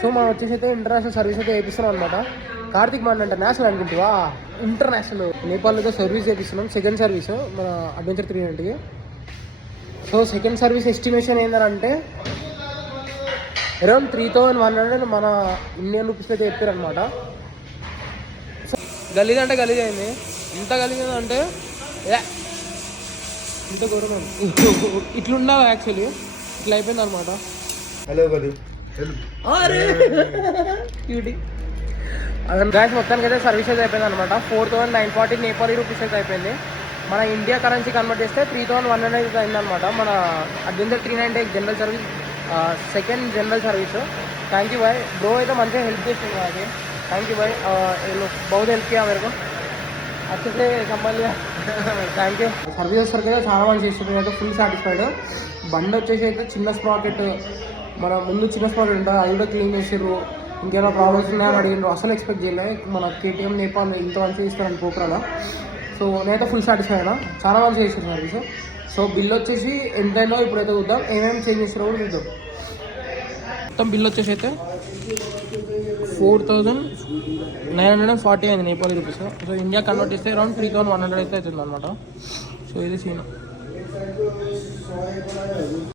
So మనం వచ్చేసి అయితే ఇంటర్నేషనల్ సర్వీస్ అయితే వేపిస్తున్నాం అనమాట. కార్తిక్ మన నేషనల్ అనుకుంటువా, ఇంటర్నేషనల్ నేపాల్ అయితే సర్వీస్ చేపిస్తున్నాం. సెకండ్ సర్వీస్ మన అడ్వెంచర్ 390కి. సో సెకండ్ సర్వీస్ ఎస్టిమేషన్ ఏంటంటే అరౌండ్ 3100 మన ఇండియన్ రూపీస్ అయితే చెప్పారు అనమాట. సో గలీజ్ అంటే గలీజ్ అయింది. ఎంత గలీజ్ అంటే ఇంత ఘోరం ఇట్లుండాలి యాక్చువల్లీ, ఇట్లా అయిపోయింది అనమాట. హలో గ్యాస్ మొత్తానికి అయితే సర్వీసెస్ అయిపోయింది అనమాట. 4940 నేపాలీ రూపీస్ అయితే అయిపోయింది. మన ఇండియా కరెన్సీ కన్వర్ట్ చేస్తే 3100 అయితే అయిందనమాట. మన adventure 390 general service, second general service. Thank you bye, bro అయితే మంచిగా హెల్ప్ చేస్తుంది అది. థ్యాంక్ యూ బాయ్, బహుత్ హెల్ప్ కియా మేరకు अच्छे సంబంధ. Thank you. సర్వీసెస్ వరకు అయితే చాలా మంది చేస్తుంది, అయితే ఫుల్ సాటిస్ఫైడ్. బండి వచ్చేసి అయితే చిన్న స్పాకెట్, మన ముందు చిన్న స్పాకెట్ ఉంటుంది, అది కూడా క్లీన్ చేసారు. ఇంకేమైనా ప్రాబ్లమ్స్ ఉన్నాయని అడిగినారు, అసలు ఎక్స్పెక్ట్ చేయలేదు. మన కేటీఎం నేపాల్ ఇంత మంచిగా ఇస్తారని పోకరాలా. సో నేనైతే ఫుల్ సాటిస్ఫై అయినా, చాలా మంచిగా చేసారు సర్వీస్. సో బిల్ వచ్చేసి ఎంతైనా ఇప్పుడైతే చూద్దాం, ఏమేమి చేంజ్ చేస్తారో కూడా చూద్దాం. మొత్తం బిల్ వచ్చేసి అయితే 4940 అయింది Nepali rupees. So India convert చేస్తే అరౌండ్ 3100 అయితే అవుతుంది అనమాట. సో ఇది సీన్.